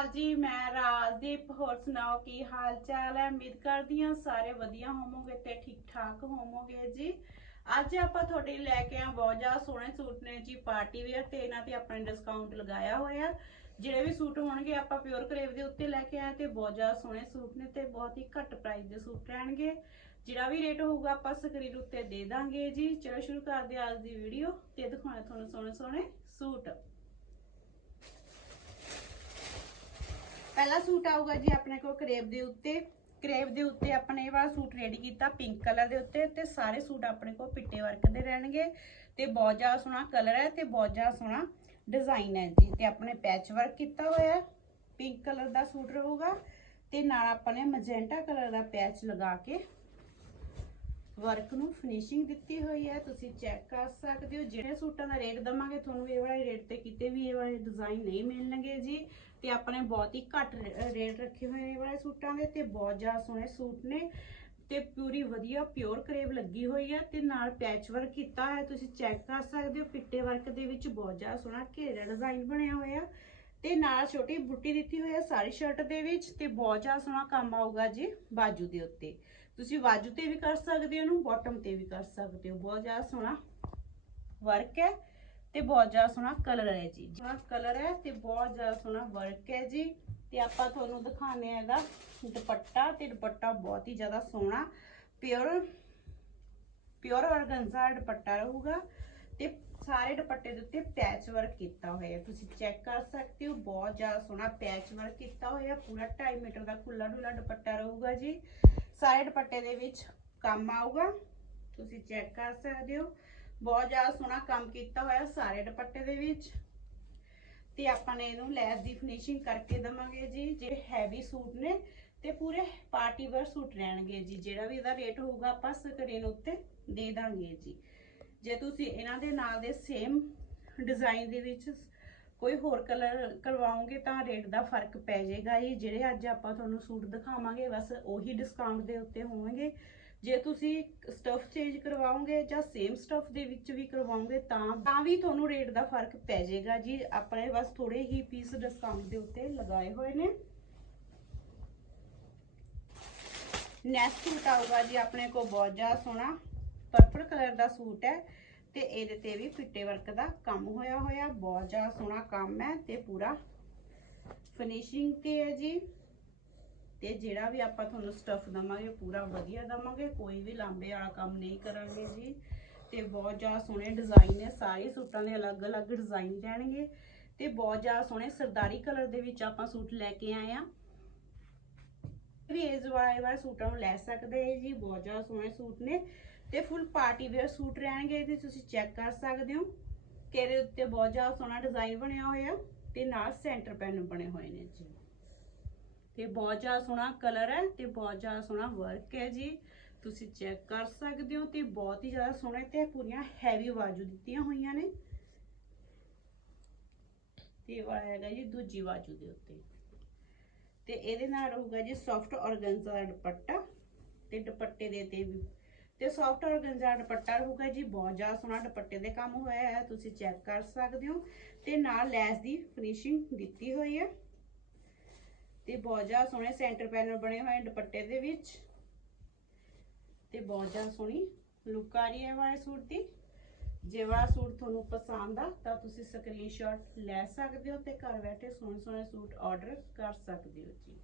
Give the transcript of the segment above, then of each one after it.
ਅਕਾਲ ਜੀ, ਮੈਂ ਰਾਜਦੀਪ, ਹੋਰ ਸੁਣਾਓ ਕੀ ਹਾਲ ਚਾਲ ਹੈ? ਉਮੀਦ ਕਰਦੀ ਹਾਂ ਸਾਰੇ ਵਧੀਆ ਹੋਵੋਗੇ ਤੇ ਠੀਕ ਠਾਕ ਹੋਵੋਗੇ ਜੀ। ਅੱਜ ਆਪਾਂ ਤੁਹਾਡੇ ਲੈ ਕੇ ਆ ਬਹੁਤ ਜ਼ਿਆਦਾ ਸੋਹਣੇ ਸੂਟ ਨੇ ਜੀ, ਪਾਰਟੀ ਵੇਅਰ ਤੇ ਇਹਨਾਂ ਤੇ ਆਪਾਂ ਨੇ ਡਿਸਕਾਊਂਟ ਲਗਾਇਆ ਹੋਇਆ। ਜਿਹੜੇ ਵੀ ਸੂਟ ਹੋਣਗੇ ਆਪਾਂ ਪਿਓਰ ਕਰੇਵ ਦੇ ਉੱਤੇ ਲੈ ਕੇ ਆਏ ਤੇ ਬਹੁਤ ਜ਼ਿਆਦਾ ਸੋਹਣੇ ਸੂਟ ਨੇ ਤੇ ਬਹੁਤ ਹੀ ਘੱਟ ਪ੍ਰਾਈਸ ਦੇ ਸੂਟ ਰਹਿਣਗੇ। ਜਿਹੜਾ ਵੀ ਰੇਟ ਹੋਊਗਾ ਆਪਾਂ ਸਕਰੀਨ ਉੱਤੇ ਦੇ ਦਾਂਗੇ ਜੀ। ਚਲੋ ਸ਼ੁਰੂ ਕਰਦੇ ਹਾਂ ਅੱਜ ਦੀ ਵੀਡੀਓ ਤੇ ਦਿਖਾਉਣਾ ਤੁਹਾਨੂੰ ਸੋਹਣੇ ਸੋਹਣੇ ਸੂਟ। ਪਹਿਲਾ ਸੂਟ ਆਊਗਾ ਜੀ ਆਪਣੇ ਕੋਲ ਕਰੇਬ ਦੇ ਉੱਤੇ। ਕਰੇਬ ਦੇ ਉੱਤੇ ਆਪਣੇ ਇਹ ਵਾਲਾ ਸੂਟ ਰੈਡੀ ਕੀਤਾ ਪਿੰਕ ਕਲਰ ਦੇ ਉੱਤੇ ਤੇ ਸਾਰੇ ਸੂਟ ਆਪਣੇ ਕੋਲ ਪਿੱਟੇ ਵਰਕ ਦੇ ਰਹਿਣਗੇ। ਤੇ ਬਹੁਤ ਜ਼ਿਆਦਾ ਸੋਹਣਾ ਕਲਰ ਹੈ ਤੇ ਬਹੁਤ ਜ਼ਿਆਦਾ ਸੋਹਣਾ ਡਿਜ਼ਾਈਨ ਹੈ ਜੀ। ਤੇ ਆਪਣੇ ਪੈਚ ਵਰਕ ਕੀਤਾ ਹੋਇਆ ਪਿੰਕ ਕਲਰ ਦਾ ਸੂਟ ਰਹੂਗਾ। ਤੇ ਨਾਲ ਆਪਾਂ ਨੇ ਮਜੈਂਟਾ ਕਲਰ ਦਾ ਪੈਚ ਲਗਾ ਕੇ ਵਰਕ ਨੂੰ ਫਿਨਿਸ਼ਿੰਗ ਦਿੱਤੀ ਹੋਈ ਹੈ। ਤੁਸੀਂ ਚੈੱਕ ਕਰ ਸਕਦੇ ਹੋ। ਜਿਹੜੇ ਸੂਟਾਂ ਦਾ ਰੇਟ ਦਵਾਂਗੇ, ਤੁਹਾਨੂੰ ਇਹ ਵਾਲੇ ਰੇਟ ਤੇ ਕਿਤੇ ਵੀ ਇਹ ਵਾਲੇ ਡਿਜ਼ਾਈਨ ਨਹੀਂ ਮਿਲਣਗੇ ਜੀ। ਤੇ ਆਪਣੇ ਬਹੁਤ ਹੀ ਘੱਟ ਰੇਟ ਰੱਖੇ ਹੋਏ ਨੇ ਵਾਲੇ ਸੂਟਾਂ ਦੇ ਤੇ ਬਹੁਤ ਜ਼ਿਆਦਾ ਸੋਹਣੇ ਸੂਟ ਨੇ ਤੇ ਪੂਰੀ ਵਧੀਆ ਪਿਓਰ ਕਰੇਵ ਲੱਗੀ ਹੋਈ ਹੈ ਤੇ ਨਾਲ ਪੈਚ ਵਰਕ ਕੀਤਾ ਹੈ ਤੁਸੀਂ ਚੈੱਕ ਕਰ ਸਕਦੇ ਹੋ ਪਿੱਟੇ ਵਰਕ ਦੇ ਵਿੱਚ ਬਹੁਤ ਜ਼ਿਆਦਾ ਸੋਹਣਾ ਘੇਰਾ ਡਿਜ਼ਾਈਨ ਬਣਿਆ ਹੋਇਆ ਤੇ ਨਾਲ ਛੋਟੀ ਬੁੱਟੀ ਦਿੱਤੀ ਹੋਈ ਆ ਸਾਰੀ ਸ਼ਰਟ ਦੇ ਵਿੱਚ ਤੇ ਬਹੁਤ ਜ਼ਿਆਦਾ ਸੋਹਣਾ ਕੰਮ ਆਊਗਾ ਜੀ ਬਾਜੂ ਦੇ ਉੱਤੇ। ਤੁਸੀਂ ਬਾਜੂ ਤੇ ਵੀ ਕਰ ਸਕਦੇ ਹੋ, ਉਹਨੂੰ ਬਾਟਮ ਤੇ ਵੀ ਕਰ ਸਕਦੇ ਹੋ, ਬਹੁਤ ਜ਼ਿਆਦਾ ਸੋਹਣਾ ਵਰਕ ਹੈ। ਤੇ ਬਹੁਤ ਜ਼ਿਆਦਾ ਸੋਹਣਾ ਕਲਰ ਹੈ ਜੀ। ਸੋਹਣਾ ਕਲਰ ਹੈ ਤੇ ਬਹੁਤ ਜ਼ਿਆਦਾ ਸੋਹਣਾ ਵਰਕ ਹੈ ਜੀ। ਤੇ ਆਪਾਂ ਤੁਹਾਨੂੰ ਦਿਖਾਣੇ ਆ ਇਹਦਾ ਦੁਪੱਟਾ ਤੇ ਦੁਪੱਟਾ ਬਹੁਤ ਹੀ ਜ਼ਿਆਦਾ ਸੋਹਣਾ ਪਿਓਰ ਪਿਓਰ ਆਰਗੰਜ਼ਾ ਦੁਪੱਟਾ ਰਹੂਗਾ ਤੇ ਸਾਰੇ ਦੁਪੱਟੇ ਦੇ ਉੱਤੇ ਪੈਚ ਵਰਕ ਕੀਤਾ ਹੋਇਆ ਤੁਸੀਂ ਚੈੱਕ ਕਰ ਸਕਦੇ ਹੋ, ਬਹੁਤ ਜ਼ਿਆਦਾ ਸੋਹਣਾ ਪੈਚ ਵਰਕ ਕੀਤਾ ਹੋਇਆ, ਪੂਰਾ 2.5 ਮੀਟਰ ਦਾ ਖੁੱਲਾ ਡੁੱਲਾ ਦੁਪੱਟਾ ਰਹੂਗਾ ਜੀ। ਸਾਰੇ ਦੁਪੱਟੇ ਦੇ ਵਿੱਚ ਕੰਮ ਆਊਗਾ, ਤੁਸੀਂ ਚੈੱਕ ਕਰ ਸਕਦੇ ਹੋ। ਬਹੁਤ ਜ਼ਿਆਦਾ ਸੋਹਣਾ ਕੰਮ ਕੀਤਾ ਹੋਇਆ ਸਾਰੇ ਦੁਪੱਟੇ ਦੇ ਵਿੱਚ। ਤੇ ਆਪਾਂ ਨੇ ਇਹਨੂੰ ਲੈਸ ਦੀ ਫਿਨਿਸ਼ਿੰਗ ਕਰਕੇ ਦਵਾਂਗੇ ਜੀ, ਜਿਹੜੇ ਹੈਵੀ ਸੂਟ ਨੇ ਤੇ ਪੂਰੇ ਪਾਰਟੀ ਵੇਅਰ ਸੂਟ ਰਹਿਣਗੇ ਜੀ। ਜਿਹੜਾ ਵੀ ਇਹਦਾ ਰੇਟ ਹੋਊਗਾ ਆਪਾਂ ਸਕਰੀਨ ਉੱਤੇ ਦੇ ਦਾਂਗੇ ਜੀ। ਜੇ ਤੁਸੀਂ ਇਹਨਾਂ ਦੇ ਨਾਲ ਦੇ ਸੇਮ ਡਿਜ਼ਾਈਨ ਦੇ ਵਿੱਚ ਕੋਈ ਹੋਰ ਕਲਰ ਕਰਵਾਉਂਗੇ ਤਾਂ ਰੇਟ ਦਾ ਫ਼ਰਕ ਪੈ ਜਾਏਗਾ ਜੀ। ਜਿਹੜੇ ਅੱਜ ਆਪਾਂ ਤੁਹਾਨੂੰ ਸੂਟ ਦਿਖਾਵਾਂਗੇ, ਬਸ ਉਹੀ ਡਿਸਕਾਊਂਟ ਦੇ ਉੱਤੇ ਹੋਣਗੇ। ਜੇ ਤੁਸੀਂ ਸਟਫ ਚੇਂਜ ਕਰਵਾਓਗੇ ਜਾਂ ਸੇਮ ਸਟਫ ਦੇ ਵਿੱਚ ਵੀ ਕਰਵਾਓਗੇ ਤਾਂ ਤਾਂ ਵੀ ਤੁਹਾਨੂੰ ਰੇਟ ਦਾ ਫ਼ਰਕ ਪੈ ਜਾਏਗਾ ਜੀ। ਆਪਣੇ ਬਸ ਥੋੜੇ ਹੀ ਪੀਸ ਡਿਸਕਾਊਂਟ ਦੇ ਉੱਤੇ ਲਗਾਏ ਹੋਏ ਨੇ। ਨੈਕਸਟ ਸੂਟ ਆਊਗਾ ਜੀ, ਆਪਣੇ ਕੋਲ ਬਹੁਤ ਜ਼ਿਆਦਾ ਸੋਹਣਾ ਪਰਪਲ ਕਲਰ ਦਾ ਸੂਟ ਹੈ ਤੇ ਇਹਦੇ ਤੇ ਵੀ ਫਿੱਟੇ ਵਰਕ ਦਾ ਕੰਮ ਹੋਇਆ ਹੋਇਆ। ਬਹੁਤ ਜ਼ਿਆਦਾ ਸੋਹਣਾ ਕੰਮ ਹੈ ਤੇ ਪੂਰਾ ਫਿਨਿਸ਼ਿੰਗ ਤੇ ਹੈ ਜੀ। ਤੇ ਜਿਹੜਾ ਵੀ ਆਪਾਂ ਤੁਹਾਨੂੰ ਸਟਫ ਦਵਾਂਗੇ, ਪੂਰਾ ਵਧੀਆ ਦਵਾਂਗੇ, ਕੋਈ ਵੀ ਲਾਂਬੇ ਵਾਲਾ ਕੰਮ ਨਹੀਂ ਕਰਾਂਗੇ ਜੀ। ਤੇ ਬਹੁਤ ਜ਼ਿਆਦਾ ਸੋਹਣੇ ਡਿਜ਼ਾਈਨ ਨੇ, ਸਾਰੇ ਸੂਟਾਂ ਦੇ ਅਲੱਗ-ਅਲੱਗ ਡਿਜ਼ਾਈਨ ਰਹਿਣਗੇ। ਤੇ ਬਹੁਤ ਜ਼ਿਆਦਾ ਸੋਹਣੇ ਸਰਦਾਰੀ ਕਲਰ ਦੇ ਵਿੱਚ ਆਪਾਂ ਸੂਟ ਲੈ ਕੇ ਆਏ ਆ ਵੀ ਇਸ ਵਾਲੇ ਵਾਲੇ ਸੂਟਾਂ ਨੂੰ ਲੈ ਸਕਦੇ ਹੈ ਜੀ, ਬਹੁਤ ਜ਼ਿਆਦਾ ਸੋਹਣੇ ਸੂਟ ਨੇ। ਤੇ ਫੁੱਲ ਪਾਰਟੀ ਵੇਅਰ ਸੂਟ ਰਹਿਣਗੇ, ਇਹਦੇ ਤੁਸੀਂ ਚੈੱਕ ਕਰ ਸਕਦੇ ਹੋ। ਕਿ ਇਹਦੇ ਉੱਤੇ ਬਹੁਤ ਜ਼ਿਆਦਾ ਸੋਹਣਾ ਡਿਜ਼ਾਈਨ ਬਣਿਆ ਹੋਇਆ। ਤੇ ਨਾਲ ਸੈਂਟਰ ਪੈਨ ਬਣੇ ਹੋਏ ਨੇ ਜੀ। ਤੇ ਬਹੁਤ ਜ਼ਿਆਦਾ ਸੋਹਣਾ ਕਲਰ ਹੈ ਤੇ ਬਹੁਤ ਜ਼ਿਆਦਾ ਸੋਹਣਾ ਵਰਕ ਹੈ ਜੀ। ਤੁਸੀਂ ਚੈੱਕ ਕਰ ਸਕਦੇ ਹੋ ਤੇ ਬਹੁਤ ਹੀ ਜ਼ਿਆਦਾ ਸੋਹਣੇ ਤੇ ਪੂਰੀਆਂ ਹੈਵੀ ਬਾਜੂ ਦਿੱਤੀਆਂ ਹੋਈਆਂ ਨੇ। ਤੇ ਵਾਲਾ ਹੈਗਾ ਜੀ ਦੂਜੀ ਬਾਜੂ ਦੇ ਉੱਤੇ। ਤੇ ਇਹਦੇ ਨਾਲ ਰਹੂਗਾ ਜੀ ਸੌਫਟ ਔਰਗੈਂਜ਼ਾ ਦਾ ਦੁਪੱਟਾ ਤੇ ਦੁਪੱਟੇ ਦੇ ਤੇ ਵੀ। ਤੇ ਸੌਫਟ ਔਰਗੈਂਜ਼ਾ ਦੁਪੱਟਾ ਰਹੂਗਾ ਜੀ, ਬਹੁਤ ਜ਼ਿਆਦਾ ਸੋਹਣਾ ਦੁਪੱਟੇ ਦੇ ਕੰਮ ਹੋਇਆ ਹੈ, ਤੁਸੀਂ ਚੈੱਕ ਕਰ ਸਕਦੇ ਹੋ। ਤੇ ਨਾਲ ਲੈਸ ਦੀ ਫਿਨਿਸ਼ਿੰਗ ਦਿੱਤੀ ਹੋਈ ਹੈ। ਤੇ ਬਹੁਤ ਜ਼ਿਆਦਾ ਸੋਹਣੇ ਸੈਂਟਰ ਪੈਨਲ ਬਣੇ ਹੋਏ ਦੁਪੱਟੇ ਦੇ ਵਿੱਚ। ਤੇ ਬਹੁਤ ਜ਼ਿਆਦਾ ਸੋਹਣੀ ਲੁੱਕ ਆ ਰਹੀ ਹੈ ਵਾਲੇ ਸੂਟ ਦੀ। ਜੇ ਵਾਲਾ ਸੂਟ ਤੁਹਾਨੂੰ ਪਸੰਦ ਆ, ਤਾਂ ਤੁਸੀਂ ਸਕਰੀਨਸ਼ਾਟ ਲੈ ਸਕਦੇ ਹੋ ਤੇ ਘਰ ਬੈਠੇ ਸੋਹਣੇ ਸੋਹਣੇ ਸੂਟ ਆਰਡਰ ਕਰ ਸਕਦੇ ਹੋ ਜੀ।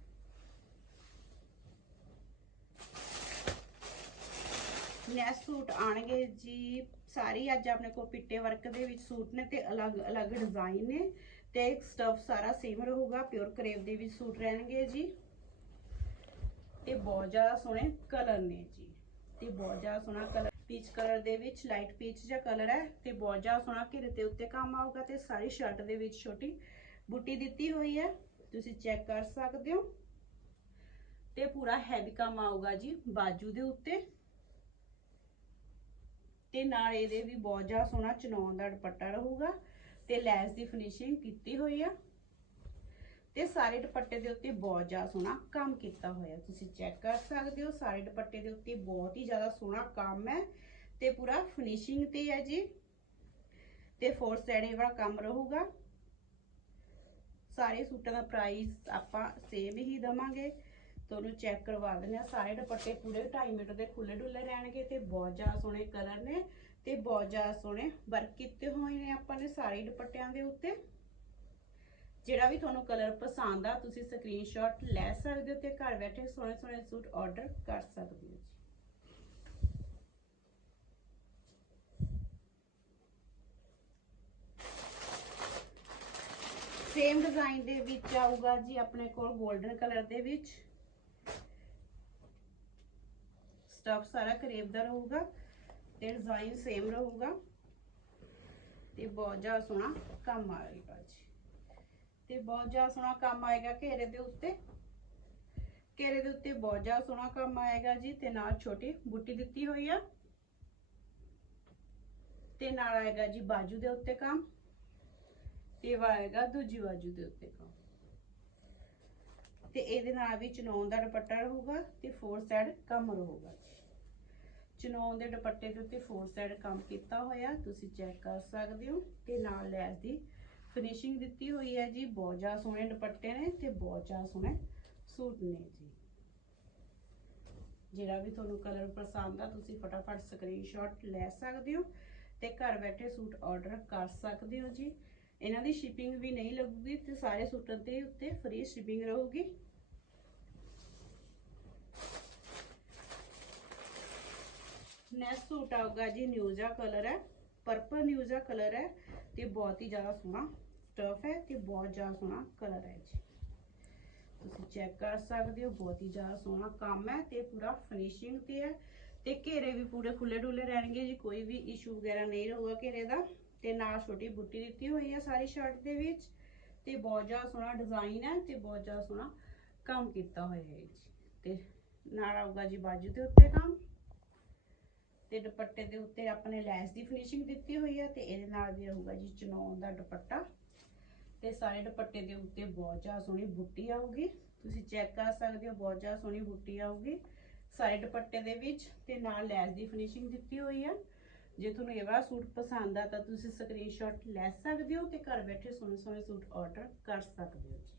ਨੈਕਸਟ ਸੂਟ ਆਣਗੇ ਜੀ, ਸਾਰੀ ਅੱਜ ਆਪਣੇ ਕੋਲ ਪਿੱਟੇ ਵਰਕ ਦੇ ਵਿੱਚ ਸੂਟ ਨੇ ਤੇ ਅਲੱਗ-ਅਲੱਗ ਡਿਜ਼ਾਈਨ ਨੇ। ਤੇ ਸਟਫ ਸਾਰਾ ਸੇਮ ਰਹੂਗਾ ਪਿਓਰ ਕਰੇਵ ਦੇ ਵਿੱਚ ਸੂਟ ਰਹਿਣਗੇ ਜੀ। ਤੇ ਬਹੁਤ ਜ਼ਿਆਦਾ ਸੋਹਣੇ ਕਲਰ ਨੇ ਜੀ। ਤੇ ਬਹੁਤ ਜ਼ਿਆਦਾ ਸੋਹਣਾ ਕਲਰ ਪੀਚ ਕਲਰ ਦੇ ਵਿੱਚ ਲਾਈਟ ਪੀਚ ਜਿਹਾ ਕਲਰ ਹੈ ਤੇ ਬਹੁਤ ਜ਼ਿਆਦਾ ਸੋਹਣਾ ਘੇਰੇ ਤੇ ਉੱਤੇ ਕੰਮ ਆਊਗਾ ਤੇ ਸਾਰੀ ਸ਼ਰਟ ਦੇ ਵਿੱਚ ਛੋਟੀ ਬੁੱਟੀ ਦਿੱਤੀ ਹੋਈ ਹੈ। ਤੁਸੀਂ ਚੈੱਕ ਕਰ ਸਕਦੇ ਹੋ। ਤੇ ਪੂਰਾ ਹੈਵੀ ਕੰਮ ਆਊਗਾ ਜੀ ਬਾਜੂ ਦੇ ਉੱਤੇ। ਤੇ ਨਾਲ ਇਹਦੇ ਵੀ ਬਹੁਤ ਜ਼ਿਆਦਾ ਸੋਹਣਾ ਚਨੌਨ ਦਾ ਦੁਪੱਟਾ ਰਹੂਗਾ। ਤੇ ਲੈਸ ਦੀ ਫਿਨਿਸ਼ਿੰਗ ਕੀਤੀ ਹੋਈ ਆ। ਤੇ ਸਾਰੇ ਦੁਪੱਟੇ ਦੇ ਉੱਤੇ ਬਹੁਤ ਜ਼ਿਆਦਾ ਸੋਹਣਾ ਕੰਮ ਕੀਤਾ ਹੋਇਆ। ਤੁਸੀਂ ਚੈੱਕ ਕਰ ਸਕਦੇ ਹੋ, ਸਾਰੇ ਦੁਪੱਟੇ ਦੇ ਉੱਤੇ ਬਹੁਤ ਹੀ ਜ਼ਿਆਦਾ ਸੋਹਣਾ ਕੰਮ ਹੈ ਤੇ ਪੂਰਾ ਫਿਨਿਸ਼ਿੰਗ ਤੇ ਹੈ ਜੀ। ਤੇ ਫੋਰ ਸਾਈਡ ਇਹ ਵਾਲਾ ਕੰਮ ਰਹੂਗਾ। ਸਾਰੇ ਸੂਟਾਂ ਦਾ ਪ੍ਰਾਈਸ ਆਪਾਂ ਸੇਮ ਹੀ ਦਵਾਂਗੇ। ਤੁਹਾਨੂੰ ਚੈੱਕ ਕਰਵਾ ਦਿੰਦੇ ਆ ਸਾਰੇ ਦੁਪੱਟੇ ਪੂਰੇ 2.5 ਮੀਟਰ ਦੇ ਖੁੱਲੇ ਡੁੱਲੇ ਰਹਿਣਗੇ ਤੇ ਬਹੁਤ ਜ਼ਿਆਦਾ ਸੋਹਣੇ ਕਲਰ ਨੇ। ਤੇ ਬਹੁਤ ਜ਼ਿਆਦਾ ਸੋਹਣੇ ਵਰਕ ਕੀਤੇ ਹੋਏ ਨੇ ਆਪਾਂ ਨੇ ਸਾਰੇ ਦੁਪੱਟਿਆਂ ਦੇ ਉੱਤੇ। ਜਿਹੜਾ ਵੀ ਤੁਹਾਨੂੰ ਕਲਰ ਪਸੰਦ ਆ, ਤੁਸੀਂ ਸਕਰੀਨਸ਼ਾਟ ਲੈ ਸਕਦੇ ਹੋ ਤੇ ਘਰ ਬੈਠੇ ਸੋਹਣੇ ਸੋਹਣੇ ਸੂਟ ਆਰਡਰ ਕਰ ਸਕਦੇ ਹੋ ਜੀ। ਸੇਮ ਡਿਜ਼ਾਈਨ ਦੇ ਵਿੱਚ ਆਊਗਾ ਜੀ ਆਪਣੇ ਕੋਲ 골ਡਨ ਕਲਰ ਦੇ ਵਿੱਚ। ਸਟਫ ਸਾਰਾ ਕਰੇਬ ਦਾ ਰਹੂਗਾ। ਤੇ ਡਿਜ਼ਾਈਨ ਸੇਮ ਰਹੂਗਾ। ਤੇ ਬਹੁਤ ਜ਼ਿਆਦਾ ਸੋਹਣਾ ਕੰਮ ਆਏਗਾ ਜੀ ਤੇ ਬਹੁਤ ਜ਼ਿਆਦਾ ਸੋਹਣਾ ਕੰਮ ਆਏਗਾ ਘੇਰੇ ਦੇ ਉੱਤੇ। ਘੇਰੇ ਦੇ ਉੱਤੇ ਬਹੁਤ ਜ਼ਿਆਦਾ ਸੋਹਣਾ ਕੰਮ ਆਏਗਾ ਜੀ ਤੇ ਨਾਲ ਛੋਟੀ ਬੁੱਟੀ ਦਿੱਤੀ ਹੋਈ ਆ। ਤੇ ਨਾਲ ਆਏਗਾ ਜੀ ਬਾਜੂ ਦੇ ਉੱਤੇ ਕੰਮ। ਤੇ ਇਹ ਆਏਗਾ ਦੂਜੀ ਬਾਜੂ ਦੇ ਉੱਤੇ ਕੰਮ। ਤੇ ਇਹਦੇ ਨਾਲ ਵੀ ਚਨੌਨ ਦਾ ਦੁਪੱਟਾ ਰਹੂਗਾ ਤੇ ਫੋਰ ਸਾਈਡ ਕੰਮ ਰਹੂਗਾ ਚਨੌਨ ਦੇ ਦੁਪੱਟੇ ਦੇ ਉੱਤੇ ਫੋਰ ਸਾਈਡ ਕੰਮ ਕੀਤਾ ਹੋਇਆ, ਤੁਸੀਂ ਚੈੱਕ ਕਰ ਸਕਦੇ ਹੋ ਤੇ ਨਾਲ ਲੈਸ ਦੀ ਫਿਨਿਸ਼ਿੰਗ ਦਿੱਤੀ ਹੋਈ ਹੈ ਜੀ, ਬਹੁਤ ਜ਼ਿਆਦਾ ਸੋਹਣੇ ਦੁਪੱਟੇ ਨੇ ਤੇ ਬਹੁਤ ਜ਼ਿਆਦਾ ਸੋਹਣੇ ਸੂਟ ਨੇ ਜੀ। ਜਿਹੜਾ ਵੀ ਤੁਹਾਨੂੰ ਕਲਰ ਪਸੰਦ ਆ, ਤੁਸੀਂ ਫਟਾਫਟ ਸਕਰੀਨਸ਼ਾਟ ਲੈ ਸਕਦੇ ਹੋ ਤੇ ਘਰ ਬੈਠੇ ਸੂਟ ਆਰਡਰ ਕਰ ਸਕਦੇ ਹੋ ਜੀ। ਇਹਨਾਂ ਦੀ ਸ਼ਿਪਿੰਗ ਵੀ ਨਹੀਂ ਲੱਗੂਗੀ ਤੇ ਸਾਰੇ ਸੂਟਾਂ ਤੇ ਉੱਤੇ ਫ੍ਰੀ ਸ਼ਿਪਿੰਗ ਰਹੂਗੀ। ਨੈਕਸਟ ਸੂਟ ਆਊਗਾ ਜੀ ਨਿਊਜ਼ਾ ਕਲਰ ਹੈ ਪਰਪਲ ਨਿਊਜ਼ਾ ਕਲਰ ਹੈ ਤੇ ਬਹੁਤ ਹੀ ਜ਼ਿਆਦਾ ਸੋਹਣਾ ਸਟਫ ਹੈ ਤੇ ਬਹੁਤ ਜ਼ਿਆਦਾ ਸੋਹਣਾ ਕਲਰ ਹੈ ਜੀ। ਤੁਸੀਂ ਚੈੱਕ ਕਰ ਸਕਦੇ ਹੋ, ਬਹੁਤ ਹੀ ਜ਼ਿਆਦਾ ਸੋਹਣਾ ਕੰਮ ਹੈ ਤੇ ਪੂਰਾ ਫਿਨਿਸ਼ਿੰਗ ਤੇ ਹੈ ਤੇ ਘੇਰੇ ਵੀ ਪੂਰੇ ਖੁੱਲੇ ਡੁੱਲੇ ਰਹਿਣਗੇ ਜੀ, ਕੋਈ ਵੀ ਇਸ਼ੂ ਵਗੈਰਾ ਨਹੀਂ ਰਹੂਗਾ ਘੇਰੇ ਦਾ ਤੇ ਨਾਲ ਛੋਟੀ ਬੁੱਟੀ ਦਿੱਤੀ ਹੋਈ ਹੈ ਸਾਰੀ ਸ਼ਰਟ ਦੇ ਵਿੱਚ ਤੇ ਬਹੁਤ ਜ਼ਿਆਦਾ ਸੋਹਣਾ ਡਿਜ਼ਾਈਨ ਹੈ ਤੇ ਬਹੁਤ ਜ਼ਿਆਦਾ ਸੋਹਣਾ ਕੰਮ ਕੀਤਾ ਹੋਇਆ ਹੈ ਜੀ। ਤੇ ਨਾਲ ਆਊਗਾ ਜੀ ਬਾਜੂ ਦੇ ਉੱਤੇ ਕੰਮ। ਤੇ ਦੁਪੱਟੇ ਦੇ ਉੱਤੇ ਆਪਣੇ ਲੈਸ ਦੀ ਫਿਨਿਸ਼ਿੰਗ ਦਿੱਤੀ ਹੋਈ ਹੈ ਤੇ ਇਹਦੇ ਨਾਲ ਵੀ ਰਹੂਗਾ ਜੀ ਚਨੌਨ ਦਾ ਦੁਪੱਟਾ। ਤੇ ਸਾਰੇ ਦੁਪੱਟੇ ਦੇ ਉੱਤੇ ਬਹੁਤ ਜ਼ਿਆਦਾ ਸੋਹਣੀ ਬੁੱਟੀ ਆਊਗੀ। ਤੁਸੀਂ ਚੈੱਕ ਕਰ ਸਕਦੇ ਹੋ, ਬਹੁਤ ਜ਼ਿਆਦਾ ਸੋਹਣੀ ਬੁੱਟੀ ਆਊਗੀ। ਸਾਰੇ ਦੁਪੱਟੇ ਦੇ ਵਿੱਚ ਤੇ ਨਾਲ ਲੈਸ ਦੀ ਫਿਨਿਸ਼ਿੰਗ ਦਿੱਤੀ ਹੋਈ ਹੈ ਜੇ ਤੁਹਾਨੂੰ ਇਹ ਵਾਲਾ ਸੂਟ ਪਸੰਦ ਆ ਤਾਂ ਤੁਸੀਂ ਸਕਰੀਨਸ਼ਾਟ ਲੈ ਸਕਦੇ ਹੋ ਤੇ ਘਰ ਬੈਠੇ ਸੋਹਣੇ ਸੋਹਣੇ ਸੂਟ ਆਰਡਰ ਕਰ ਸਕਦੇ ਹੋ ਜੀ।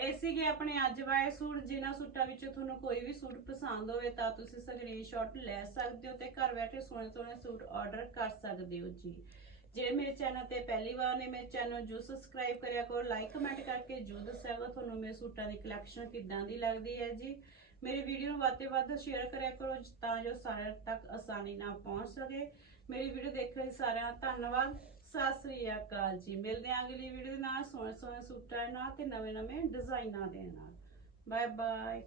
ਇਹ ਸੀਗੇ ਆਪਣੇ ਅੱਜ ਵਾਲੇ ਸੂਟ, ਜਿਨ੍ਹਾਂ ਸੂਟਾਂ ਵਿੱਚੋਂ ਤੁਹਾਨੂੰ ਕੋਈ ਵੀ ਸੂਟ ਪਸੰਦ ਹੋਵੇ ਤਾਂ ਤੁਸੀਂ ਸਕਰੀਨਸ਼ਾਟ ਲੈ ਸਕਦੇ ਹੋ ਤੇ ਘਰ ਬੈਠੇ ਸੋਹਣੇ ਸੋਹਣੇ ਸੂਟ ਆਰਡਰ ਕਰ ਸਕਦੇ ਹੋ ਜੀ। ਜੇ ਮੇਰੇ ਚੈਨਲ ਤੇ ਪਹਿਲੀ ਵਾਰ ਨੇ ਮੇਰੇ ਚੈਨਲ ਜੋ ਸਬਸਕ੍ਰਾਈਬ ਕਰਿਆ ਕਰੋ ਲਾਈਕ ਕਮੈਂਟ ਕਰਕੇ ਜੋ ਦੱਸਿਆ ਕਰੋ, ਤੁਹਾਨੂੰ ਮੇਰੇ ਸੂਟਾਂ ਦੀ ਕਲੈਕਸ਼ਨ ਕਿੱਦਾਂ ਦੀ ਲੱਗਦੀ ਹੈ ਜੀ। ਮੇਰੀ ਵੀਡੀਓ ਨੂੰ ਵੱਧ ਤੋਂ ਵੱਧ ਸ਼ੇਅਰ ਕਰਿਆ ਕਰੋ ਤਾਂ ਜੋ ਸਾਰਿਆਂ ਤੱਕ ਆਸਾਨੀ ਨਾਲ ਪਹੁੰਚ ਸਕੇ। ਮੇਰੀ ਵੀਡੀਓ ਦੇਖਣ ਲਈ ਸਾਰਿਆਂ ਦਾ ਧੰਨਵਾਦ। ਸਤਿ ਸ੍ਰੀ ਅਕਾਲ ਜੀ। ਮਿਲਦੇ ਹਾਂ ਅਗਲੀ ਵੀਡੀਓ ਦੇ ਨਾਲ ਸੋਹਣੇ ਸੋਹਣੇ ਸੂਟਾਂ ਦੇ ਨਾਲ ਤੇ ਨਵੇਂ ਨਵੇਂ ਡਿਜ਼ਾਈਨਾਂ ਦੇ ਨਾਲ। Bye bye